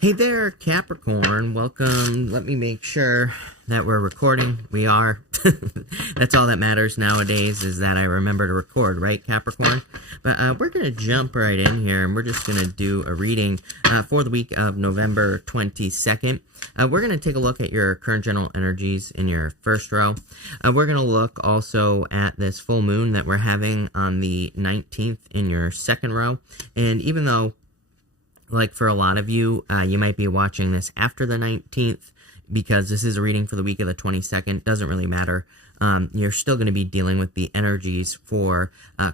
Hey there, Capricorn. Welcome. Let me make sure that we're recording. We are. That's all that matters nowadays, is that I remember to record, right, Capricorn? But we're going to jump right in here, and we're just going to do a reading for the week of November 22nd. We're going to take a look at your current general energies in your first row. We're going to look also at this full moon that we're having on the 19th in your second row. And even though, like for a lot of you, you might be watching this after the 19th because this is a reading for the week of the 22nd. Doesn't really matter. You're still going to be dealing with the energies for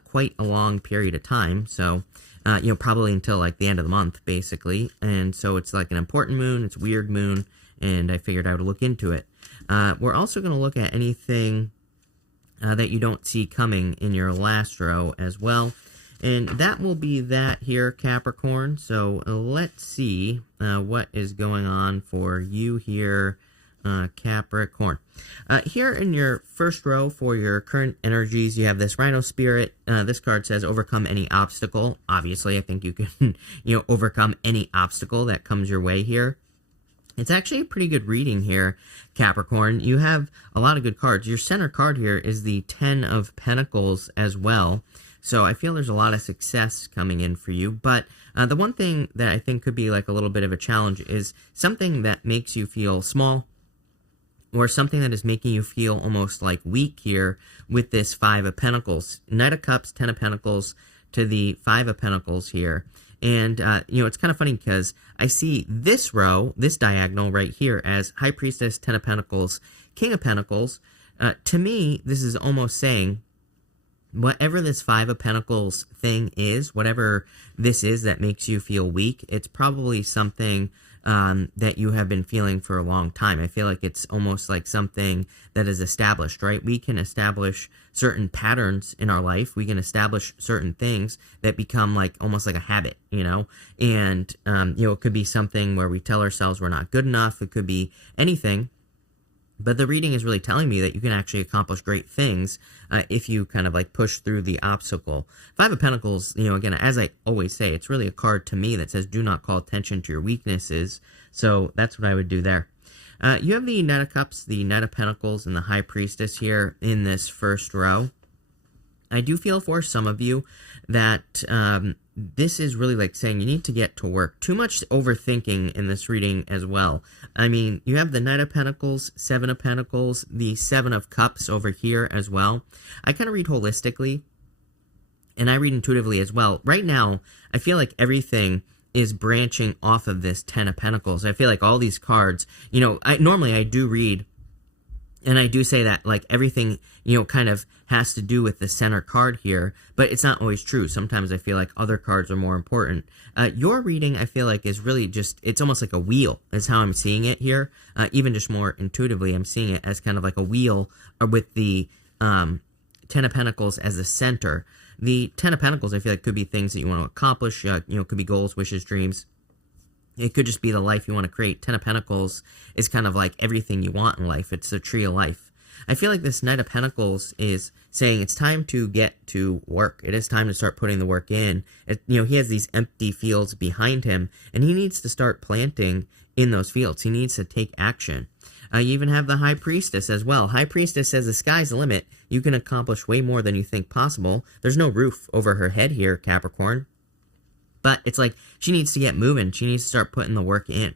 quite a long period of time. So, probably until like the end of the month, basically. And so it's like an important moon. It's a weird moon. And I figured I would look into it. We're also going to look at anything that you don't see coming in your last row as well. And that will be that here, Capricorn. So let's see what is going on for you here, Capricorn. Here in your first row for your current energies, you have this Rhino Spirit. This card says overcome any obstacle. Obviously, I think you can, overcome any obstacle that comes your way here. It's actually a pretty good reading here, Capricorn. You have a lot of good cards. Your center card here is the Ten of Pentacles as well. So I feel there's a lot of success coming in for you. But the one thing that I think could be like a little bit of a challenge is something that makes you feel small, or something that is making you feel almost like weak here with this Five of Pentacles. Knight of Cups, Ten of Pentacles to the Five of Pentacles here. And, it's kind of funny because I see this row, this diagonal right here as High Priestess, Ten of Pentacles, King of Pentacles. To me, this is almost saying, whatever this Five of Pentacles thing is, whatever this is that makes you feel weak, it's probably something that you have been feeling for a long time. I feel like it's almost like something that is established, right? We can establish certain patterns in our life. We can establish certain things that become like almost like a habit, and, it could be something where we tell ourselves we're not good enough. It could be anything. But the reading is really telling me that you can actually accomplish great things if you kind of like push through the obstacle. Five of Pentacles, again, as I always say, it's really a card to me that says do not call attention to your weaknesses. So that's what I would do there. You have the Knight of Cups, the Knight of Pentacles, and the High Priestess here in this first row. I do feel for some of you that this is really like saying you need to get to work. Too much overthinking in this reading as well. I mean, you have the Knight of Pentacles, Seven of Pentacles, the Seven of Cups over here as well. I kind of read holistically, and I read intuitively as well. Right now, I feel like everything is branching off of this Ten of Pentacles. I feel like all these cards, normally I do read, and I do say that, like, everything, kind of has to do with the center card here, but it's not always true. Sometimes I feel like other cards are more important. Your reading, I feel like, is really just, it's almost like a wheel, is how I'm seeing it here. Even just more intuitively, I'm seeing it as kind of like a wheel with the Ten of Pentacles as the center. The Ten of Pentacles, I feel like, could be things that you want to accomplish, could be goals, wishes, dreams. It could just be the life you want to create. Ten of Pentacles is kind of like everything you want in life. It's a tree of life. I feel like this Knight of Pentacles is saying it's time to get to work. It is time to start putting the work in. He has these empty fields behind him, and he needs to start planting in those fields. He needs to take action. You even have the High Priestess as well. High Priestess says the sky's the limit. You can accomplish way more than you think possible. There's no roof over her head here, Capricorn. But it's like she needs to get moving. She needs to start putting the work in.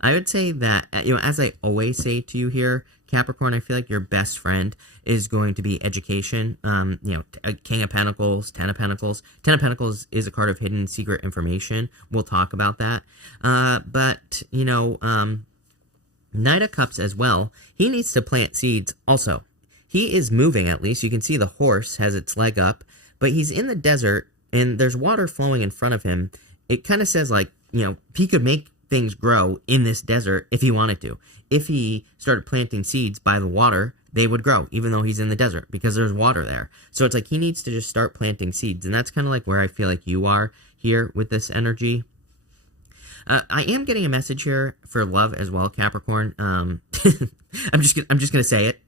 I would say that, as I always say to you here, Capricorn, I feel like your best friend is going to be education. King of Pentacles, Ten of Pentacles. Ten of Pentacles is a card of hidden secret information. We'll talk about that. But Knight of Cups as well. He needs to plant seeds also. He is moving, at least. You can see the horse has its leg up, but he's in the desert, and there's water flowing in front of him. It kind of says, like, he could make things grow in this desert if he wanted to. If he started planting seeds by the water, they would grow, even though he's in the desert, because there's water there. So it's like he needs to just start planting seeds, and that's kind of like where I feel like you are here with this energy. I am getting a message here for love as well, Capricorn. I'm just gonna say it.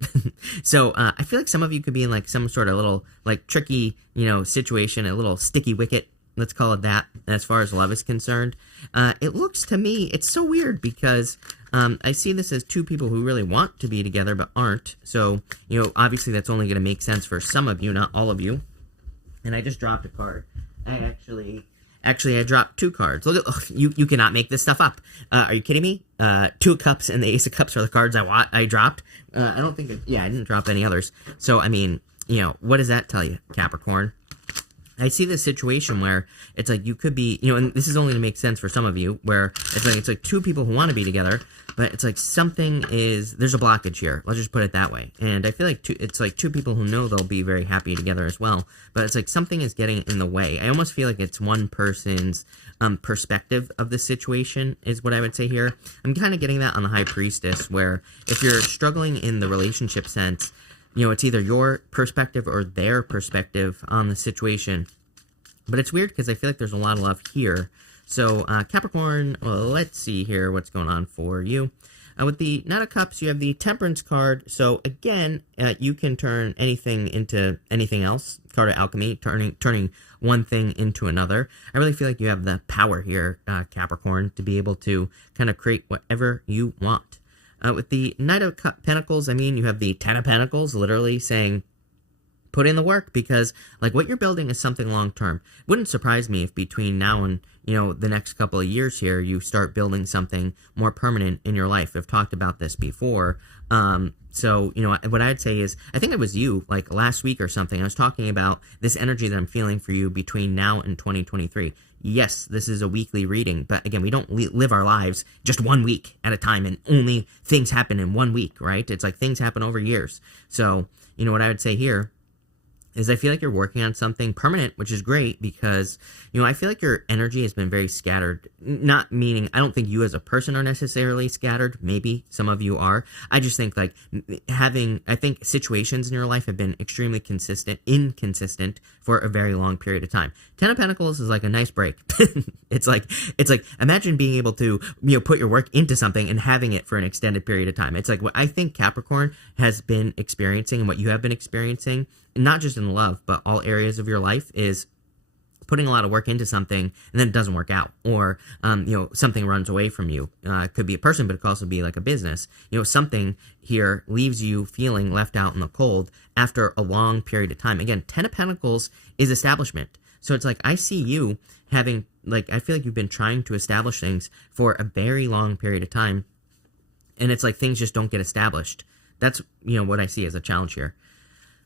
So I feel like some of you could be in like some sort of little like tricky, situation, a little sticky wicket Let's call it that. As far as love is concerned, it looks to me, it's so weird because I see this as two people who really want to be together but aren't. So, obviously that's only going to make sense for some of you, not all of you. And I just dropped a card. I dropped two cards. Look at you cannot make this stuff up. Are you kidding me? Two of Cups and the Ace of Cups are the cards I dropped. I don't think I didn't drop any others. So I mean, what does that tell you, Capricorn? I see this situation where it's like you could be, and this is only to make sense for some of you, where it's like two people who want to be together, but it's like there's a blockage here. Let's just put it that way. And I feel like it's like two people who know they'll be very happy together as well, but it's like something is getting in the way. I almost feel like it's one person's perspective of the situation is what I would say here. I'm kind of getting that on the High Priestess, where if you're struggling in the relationship sense, it's either your perspective or their perspective on the situation. But it's weird because I feel like there's a lot of love here. So, Capricorn, well, let's see here what's going on for you. With the Knight of Cups, you have the Temperance card. So, again, you can turn anything into anything else. Card of Alchemy, turning one thing into another. I really feel like you have the power here, Capricorn, to be able to kind of create whatever you want. With the Knight of Pentacles, I mean, you have the Ten of Pentacles, literally saying, put in the work, because, like, what you're building is something long-term. Wouldn't surprise me if between now and, the next couple of years here, you start building something more permanent in your life. I've talked about this before. So, what I'd say is, I think it was you, like, last week or something, I was talking about this energy that I'm feeling for you between now and 2023. Yes, this is a weekly reading, but again, we don't live our lives just 1 week at a time, and only things happen in 1 week, right? It's like things happen over years. So, what I would say here is I feel like you're working on something permanent, which is great because, I feel like your energy has been very scattered. Not meaning, I don't think you as a person are necessarily scattered. Maybe some of you are. I just think I think situations in your life have been extremely inconsistent for a very long period of time. Ten of Pentacles is like a nice break. It's like, imagine being able to, put your work into something and having it for an extended period of time. It's like what I think Capricorn has been experiencing and what you have been experiencing, not just in love, but all areas of your life, is putting a lot of work into something and then it doesn't work out, or something runs away from you. It could be a person, but it could also be like a business. Something here leaves you feeling left out in the cold after a long period of time. Again, Ten of Pentacles is establishment. So it's like I see you having, I feel like you've been trying to establish things for a very long period of time, and it's like things just don't get established. That's what I see as a challenge here.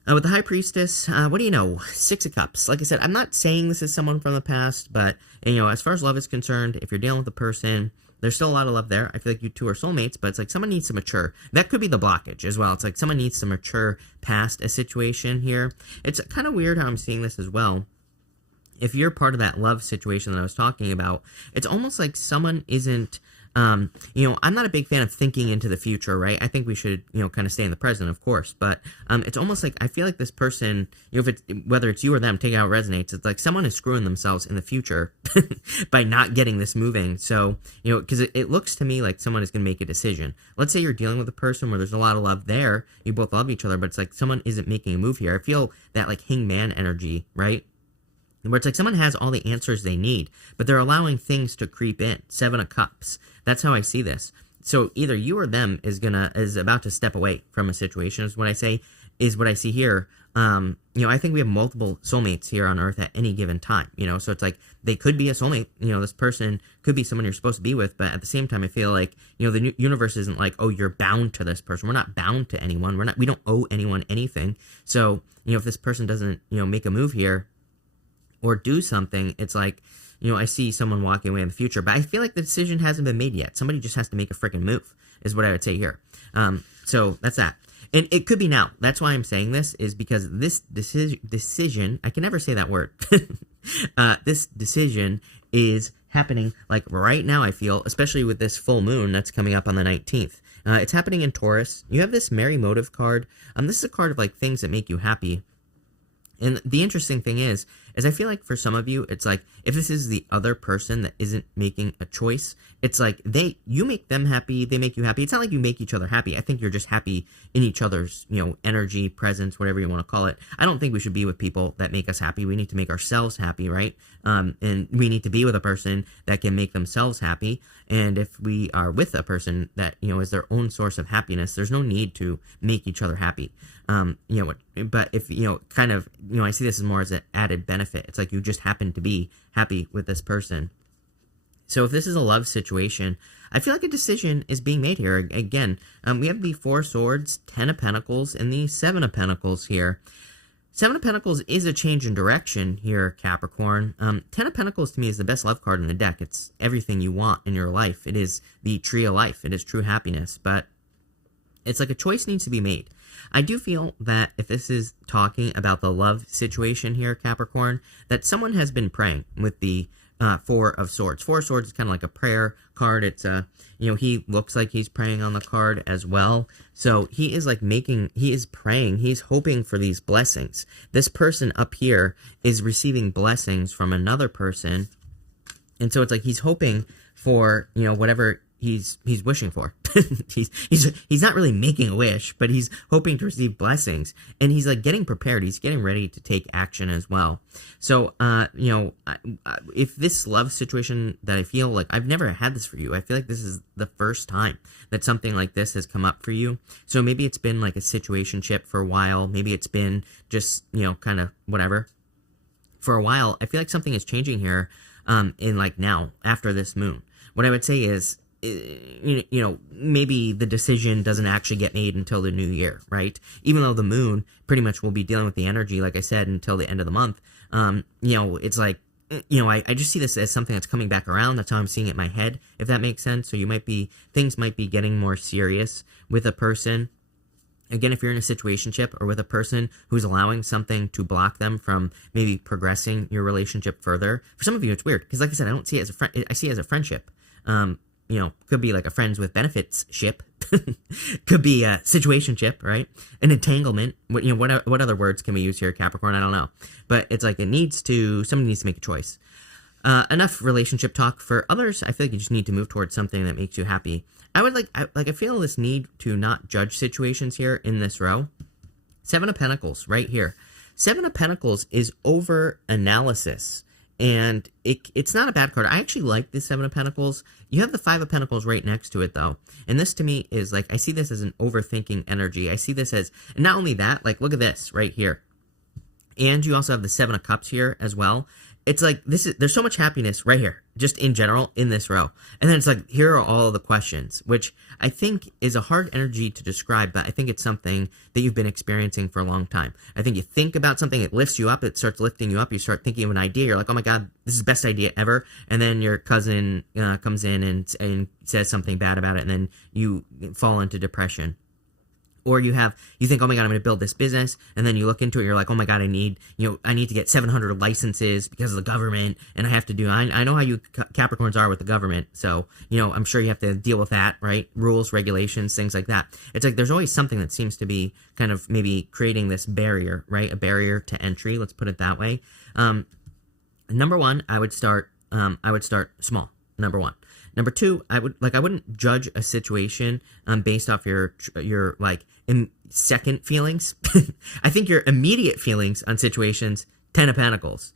With the High Priestess, what do you know? Six of Cups. Like I said, I'm not saying this is someone from the past, but, as far as love is concerned, if you're dealing with a person, there's still a lot of love there. I feel like you two are soulmates, but it's like someone needs to mature. That could be the blockage as well. It's like someone needs to mature past a situation here. It's kind of weird how I'm seeing this as well. If you're part of that love situation that I was talking about, it's almost like someone isn't... I'm not a big fan of thinking into the future, right? I think we should, kind of stay in the present, of course. But it's almost like I feel like this person, whether it's you or them, take it how it resonates. It's like someone is screwing themselves in the future by not getting this moving. So, because it looks to me like someone is going to make a decision. Let's say you're dealing with a person where there's a lot of love there. You both love each other, but it's like someone isn't making a move here. I feel that like hangman energy, right? Where it's like someone has all the answers they need, but they're allowing things to creep in. Seven of Cups. That's how I see this. So either you or them is about to step away from a situation, is what I see here. I think we have multiple soulmates here on Earth at any given time, so it's like they could be a soulmate. This person could be someone you're supposed to be with, but at the same time, I feel like, the universe isn't like, oh, you're bound to this person. We're not bound to anyone. We don't owe anyone anything. So, if this person doesn't, make a move here or do something, it's like, I see someone walking away in the future, but I feel like the decision hasn't been made yet. Somebody just has to make a freaking move, is what I would say here. So that's that. And it could be now. That's why I'm saying this, is because this decision, I can never say that word. This decision is happening like right now, I feel, especially with this full moon that's coming up on the 19th. It's happening in Taurus. You have this Merry Motive card. This is a card of like things that make you happy. And the interesting thing is is I feel like for some of you, it's like if this is the other person that isn't making a choice, it's like you make them happy, they make you happy. It's not like you make each other happy. I think you're just happy in each other's, energy, presence, whatever you want to call it. I don't think we should be with people that make us happy. We need to make ourselves happy, right? And we need to be with a person that can make themselves happy. And if we are with a person that, is their own source of happiness, there's no need to make each other happy. But if, I see this as more as an added benefit. It's like you just happen to be happy with this person. So if this is a love situation, I feel like a decision is being made here. Again, we have the Four Swords, 10 of Pentacles, and the 7 of Pentacles here. 7 of Pentacles is a change in direction here, Capricorn. 10 of Pentacles to me is the best love card in the deck. It's everything you want in your life. It is the tree of life. It is true happiness. But it's like a choice needs to be made. I do feel that if this is talking about the love situation here, Capricorn, that someone has been praying with the Four of Swords. Four of Swords is kind of like a prayer card. It's he looks like he's praying on the card as well. So he is he is praying, he's hoping for these blessings. This person up here is receiving blessings from another person. And so it's like he's hoping for, whatever he's wishing for. he's not really making a wish, but he's hoping to receive blessings, and he's like getting prepared. He's getting ready to take action as well. So if this love situation that I feel like I've never had this for you, I feel like this is the first time that something like this has come up for you. So maybe it's been like a situationship for a while. Maybe it's been just kind of whatever for a while. I feel like something is changing here in like now after this moon. What I would say is, maybe the decision doesn't actually get made until the new year, right? Even though the moon pretty much will be dealing with the energy, like I said, until the end of the month. It's like, I just see this as something that's coming back around. That's how I'm seeing it in my head, if that makes sense. So things might be getting more serious with a person. Again, if you're in a situationship or with a person who's allowing something to block them from maybe progressing your relationship further. For some of you, it's weird because, like I said, I don't see it as a friend. I see it as a friendship. Could be like a friends with benefits ship. Could be a situationship, right? An entanglement. What other words can we use here, Capricorn? I don't know. But it's like somebody needs to make a choice. Enough relationship talk. For others, I feel like you just need to move towards something that makes you happy. I feel this need to not judge situations here in this row. 7 of Pentacles right here. 7 of Pentacles is over analysis. And it's not a bad card. I actually like the 7 of Pentacles. You have the 5 of Pentacles right next to it, though. And this, to me, is like, I see this as an overthinking energy. I see this as, and not only that, like, look at this right here. And you also have the 7 of Cups here as well. It's like, there's so much happiness right here, just in general, in this row. And then it's like, here are all of the questions, which I think is a hard energy to describe, but I think it's something that you've been experiencing for a long time. I think you think about something, it lifts you up, it starts lifting you up, you start thinking of an idea, you're like, oh my God, this is the best idea ever. And then your cousin comes in and says something bad about it, and then you fall into depression. Or you think, oh my God, I'm going to build this business. And then you look into it, you're like, oh my God, I need to get 700 licenses because of the government. And I have to I know how you Capricorns are with the government. So, I'm sure you have to deal with that, right? Rules, regulations, things like that. It's like, there's always something that seems to be kind of maybe creating this barrier, right? A barrier to entry. Let's put it that way. Number one, I would start small. Number one. Number two, I wouldn't judge a situation based off your second feelings. I think your immediate feelings on situations, 10 of Pentacles,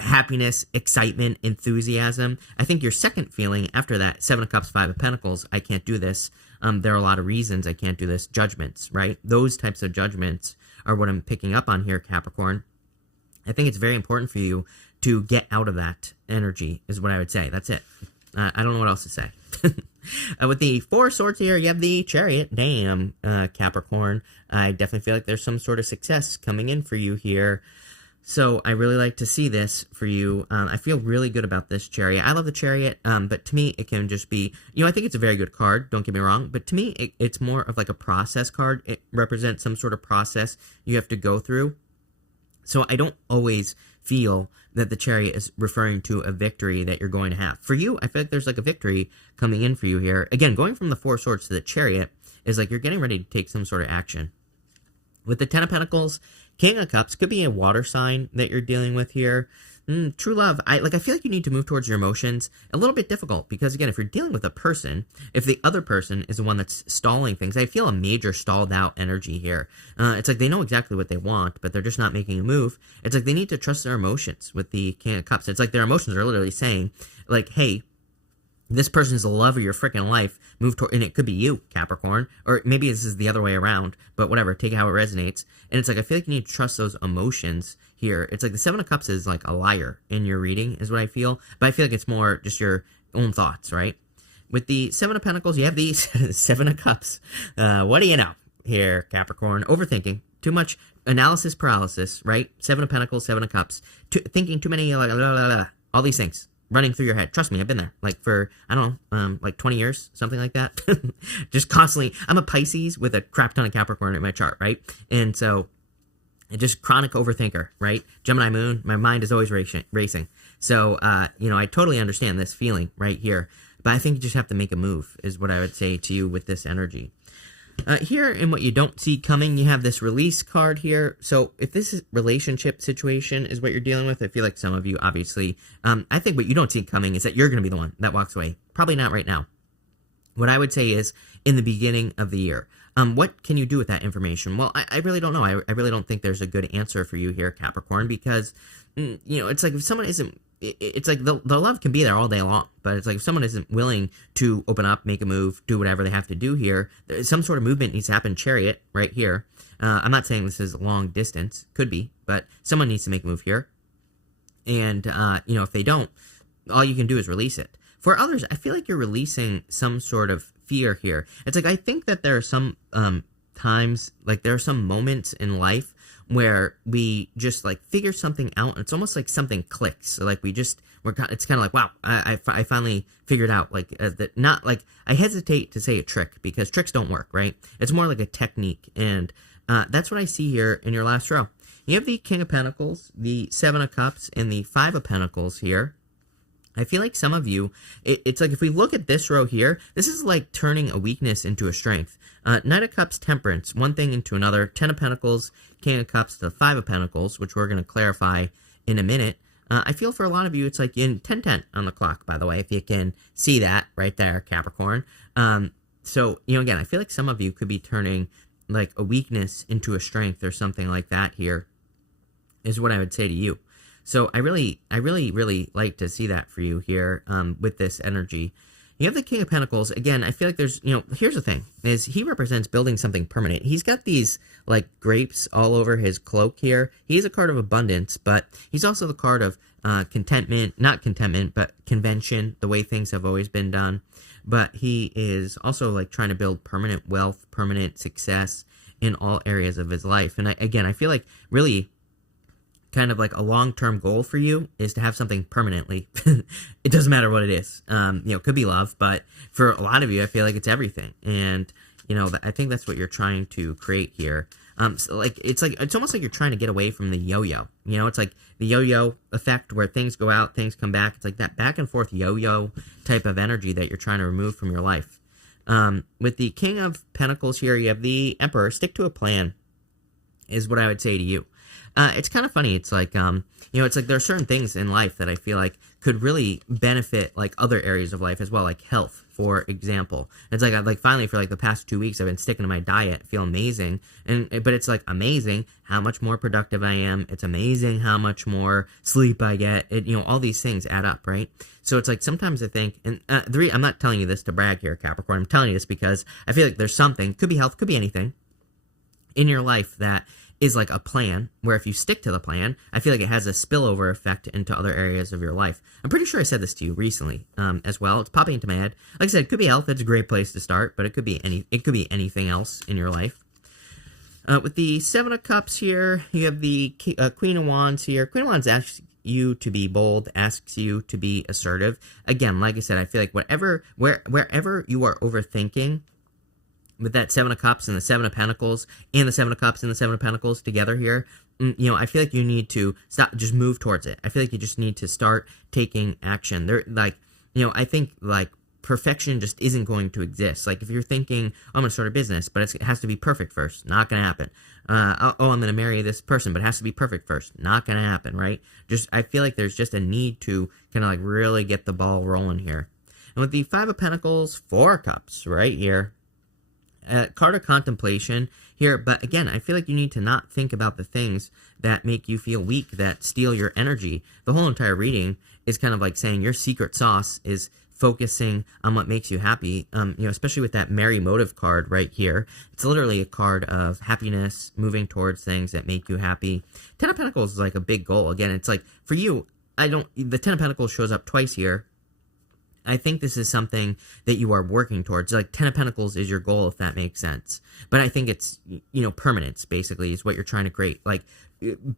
happiness, excitement, enthusiasm. I think your second feeling after that, 7 of Cups, 5 of Pentacles, I can't do this. There are a lot of reasons I can't do this. Judgments, right? Those types of judgments are what I'm picking up on here, Capricorn. I think it's very important for you to get out of that energy, is what I would say. That's it. I don't know what else to say. With the 4 of Swords here, you have the Chariot. Damn, Capricorn. I definitely feel like there's some sort of success coming in for you here. So I really like to see this for you. I feel really good about this Chariot. I love the Chariot, but to me, it can just be, I think it's a very good card, don't get me wrong, but to me, it's more of like a process card. It represents some sort of process you have to go through. So I don't always feel that the Chariot is referring to a victory that you're going to have. For you, I feel like there's like a victory coming in for you here. Again, going from the 4 of Swords to the Chariot is like you're getting ready to take some sort of action. With the 10 of Pentacles, King of Cups could be a water sign that you're dealing with here. True love, I feel like you need to move towards your emotions. A little bit difficult because, again, if you're dealing with a person, if the other person is the one that's stalling things, I feel a major stalled out energy here. It's like they know exactly what they want, but they're just not making a move. It's like they need to trust their emotions with the King of Cups. It's like their emotions are literally saying, like, hey, this person is the love of your freaking life. Move toward, and it could be you, Capricorn, or maybe this is the other way around, but whatever, take it how it resonates. And it's like, I feel like you need to trust those emotions here. It's like the Seven of Cups is like a liar in your reading, is what I feel, but I feel like it's more just your own thoughts, right? With the Seven of Pentacles, you have the Seven of Cups. What do you know here, Capricorn? Overthinking, too much analysis paralysis, right? Seven of Pentacles, Seven of Cups, thinking too many, like, blah, blah, blah, all these things running through your head. Trust me, I've been there, like, for, I don't know, like 20 years, something like that. Just constantly, I'm a Pisces with a crap ton of Capricorn in my chart, right? And so, just chronic overthinker, right? Gemini moon, my mind is always racing. So, I totally understand this feeling right here, but I think you just have to make a move, is what I would say to you with this energy. Here, in what you don't see coming, you have this release card here. So if this relationship situation is what you're dealing with, I feel like some of you, obviously, I think what you don't see coming is that you're going to be the one that walks away. Probably not right now. What I would say is in the beginning of the year. What can you do with that information? Well, I really don't know. I really don't think there's a good answer for you here, Capricorn, because, it's like if someone isn't, it's like the love can be there all day long, but it's like if someone isn't willing to open up, make a move, do whatever they have to do here, some sort of movement needs to happen. Chariot right here. I'm not saying this is long distance, could be, but someone needs to make a move here. And, if they don't, all you can do is release it. For others, I feel like you're releasing some sort of fear here. It's like, I think that there are some times, like there are some moments in life where we just like figure something out. And it's almost like something clicks. So like it's kind of like, wow, I finally figured out like that. Not like, I hesitate to say a trick because tricks don't work, right? It's more like a technique. And that's what I see here in your last row. You have the King of Pentacles, the Seven of Cups, and the Five of Pentacles here. I feel like some of you, it's like if we look at this row here, this is like turning a weakness into a strength. Knight of Cups, Temperance, one thing into another. Ten of Pentacles, King of Cups, the Five of Pentacles, which we're going to clarify in a minute. I feel for a lot of you, it's like in 10:10 on the clock, by the way, if you can see that right there, Capricorn. So, again, I feel like some of you could be turning like a weakness into a strength or something like that here, is what I would say to you. So I really like to see that for you here with this energy. You have the King of Pentacles. Again, I feel like there's, here's the thing, is he represents building something permanent. He's got these, like, grapes all over his cloak here. He's a card of abundance, but he's also the card of contentment, not contentment, but convention, the way things have always been done. But he is also, like, trying to build permanent wealth, permanent success in all areas of his life. And I feel like really kind of like a long-term goal for you is to have something permanently. It doesn't matter what it is. It could be love, but for a lot of you, I feel like it's everything. And, I think that's what you're trying to create here. So it's almost like you're trying to get away from the yo-yo. It's like the yo-yo effect where things go out, things come back. It's like that back and forth yo-yo type of energy that you're trying to remove from your life. With the King of Pentacles here, you have the Emperor. Stick to a plan is what I would say to you. It's kind of funny. It's like, it's like there are certain things in life that I feel like could really benefit like other areas of life as well, like health, for example. It's like finally for like the past 2 weeks, I've been sticking to my diet, feel amazing. But it's like amazing how much more productive I am. It's amazing how much more sleep I get. All these things add up, right? So it's like sometimes I think, and I'm not telling you this to brag here, Capricorn. I'm telling you this because I feel like there's something, could be health, could be anything in your life that is like a plan where if you stick to the plan, I feel like it has a spillover effect into other areas of your life. I'm pretty sure I said this to you recently as well. It's popping into my head. Like I said, it could be health. It's a great place to start, but it could be anything else in your life. With the Seven of Cups here, you have the Queen of Wands here. Queen of Wands asks you to be bold, asks you to be assertive. Again, like I said, I feel like wherever you are overthinking, with that Seven of Cups and the Seven of Pentacles and the Seven of Cups and the Seven of Pentacles together here, I feel like you need to stop, just move towards it. I feel like you just need to start taking action. They're like, I think like perfection just isn't going to exist. Like if you're thinking, oh, I'm going to start a business, but it has to be perfect first, not going to happen. Oh, I'm going to marry this person, but it has to be perfect first, not going to happen, right? I feel like there's just a need to kind of like really get the ball rolling here. And with the Five of Pentacles, Four of Cups right here, card of contemplation here, but again, I feel like you need to not think about the things that make you feel weak, that steal your energy. The whole entire reading is kind of like saying your secret sauce is focusing on what makes you happy, especially with that Merry Motive card right here. It's literally a card of happiness, moving towards things that make you happy. Ten of Pentacles is like a big goal. Again, it's like, for you, the Ten of Pentacles shows up twice here. I think this is something that you are working towards. Like Ten of Pentacles is your goal, if that makes sense. But I think it's, permanence, basically, is what you're trying to create. Like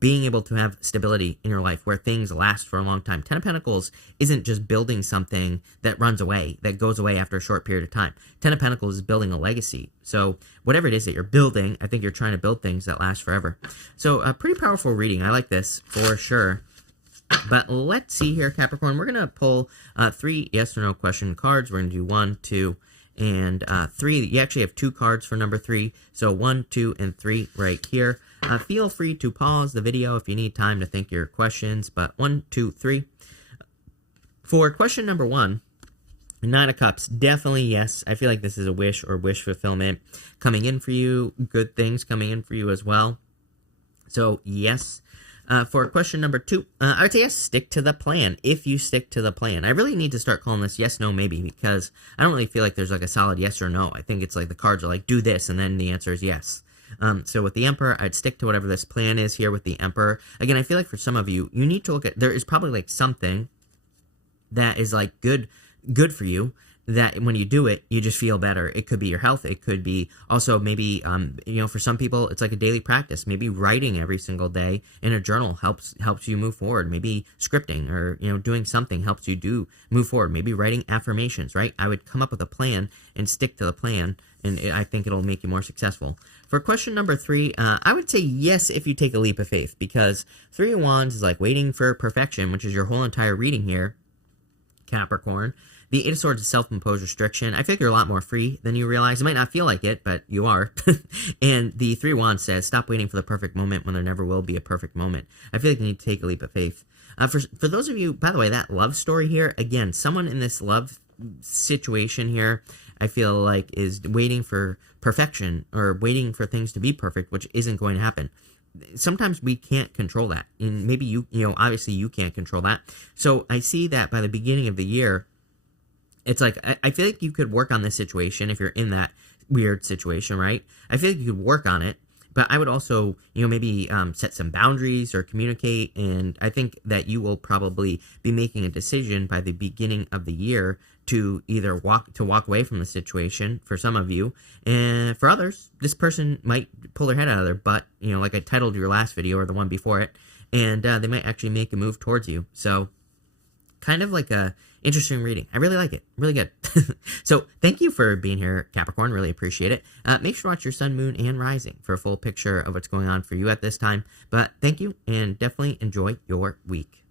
being able to have stability in your life where things last for a long time. Ten of Pentacles isn't just building something that runs away, that goes away after a short period of time. Ten of Pentacles is building a legacy. So whatever it is that you're building, I think you're trying to build things that last forever. So a pretty powerful reading. I like this for sure. But let's see here, Capricorn. We're going to pull 3 yes or no question cards. We're going to do 1, 2, and 3. You actually have 2 cards for number 3. So 1, 2, and 3 right here. Feel free to pause the video if you need time to think your questions. But 1, 2, 3. For question number 1, Nine of Cups, definitely yes. I feel like this is a wish or wish fulfillment coming in for you. Good things coming in for you as well. So yes. For question number 2, I would say yes, stick to the plan, if you stick to the plan. I really need to start calling this yes, no, maybe, because I don't really feel like there's like a solid yes or no. I think it's like the cards are like, do this, and then the answer is yes. So with the Emperor, I'd stick to whatever this plan is here with the Emperor. Again, I feel like for some of you, you need to look at, there is probably like something that is like good for you, that when you do it, you just feel better. It could be your health. It could be also maybe, for some people, it's like a daily practice. Maybe writing every single day in a journal helps you move forward. Maybe scripting or, doing something helps you move forward. Maybe writing affirmations, right? I would come up with a plan and stick to the plan, and I think it'll make you more successful. For question number 3, I would say yes if you take a leap of faith, because 3 of Wands is like waiting for perfection, which is your whole entire reading here, Capricorn. The 8 of Swords is self-imposed restriction. I feel like you're a lot more free than you realize. It might not feel like it, but you are. And the 3 of Wands says, stop waiting for the perfect moment when there never will be a perfect moment. I feel like you need to take a leap of faith. For those of you, by the way, that love story here, again, someone in this love situation here, I feel like is waiting for perfection or waiting for things to be perfect, which isn't going to happen. Sometimes we can't control that. And maybe obviously you can't control that. So I see that by the beginning of the year, it's like, I feel like you could work on this situation if you're in that weird situation, right? I feel like you could work on it, but I would also, maybe set some boundaries or communicate, and I think that you will probably be making a decision by the beginning of the year to either walk away from the situation for some of you, and for others, this person might pull their head out of their butt, like I titled your last video or the one before it, and they might actually make a move towards you. So kind of like a interesting reading. I really like it. Really good. So thank you for being here, Capricorn. Really appreciate it. Make sure to watch your sun, moon, and rising for a full picture of what's going on for you at this time. But thank you, and definitely enjoy your week.